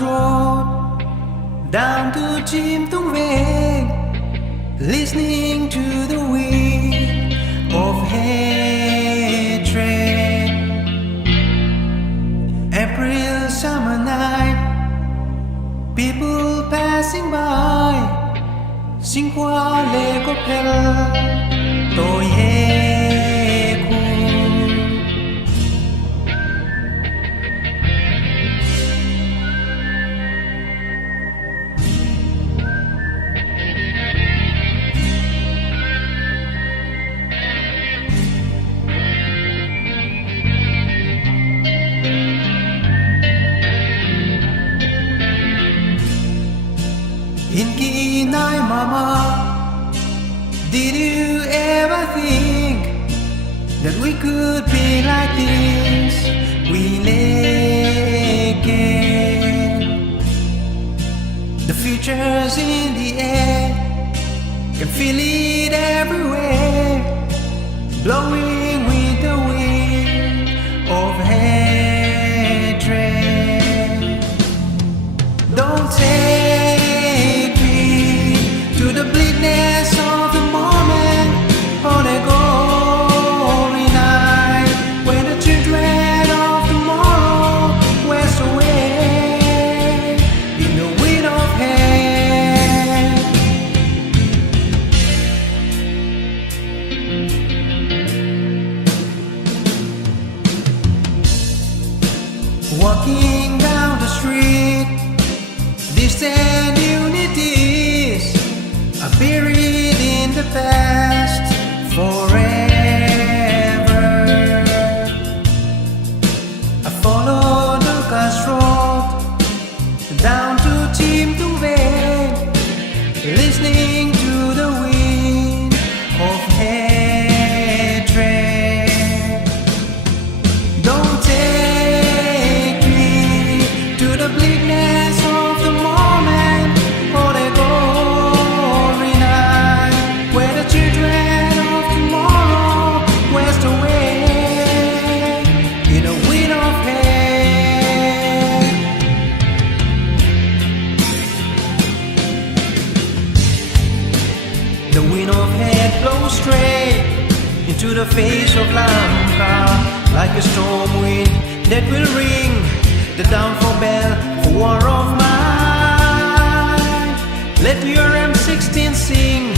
Road down to Chim Tung Veng, listening to the wind of hatred. April summer night, people passing by, sing qua lê có pel tôi hê khu. In Kenai, Mama, did you ever think that we could be like this? We again. The future's in the air, can feel it everywhere, blowing with the wind of hatred. Don't take me to the bleakness of the moment on a glory night, when the children of tomorrow waste away in the wind of hate. Walking down the street, distant unities are buried in the past forever. I follow Lucas Road down to Chim Tung Veng, listening to the wind of hatred. Don't take me to the bleakness of the moment on a glory night, where the children of tomorrow waste away in a wind of hate. The wind of hate blows straight into the face of Lanka, like a storm wind that will ring the downfall bell for war of mine. Let your M16 sing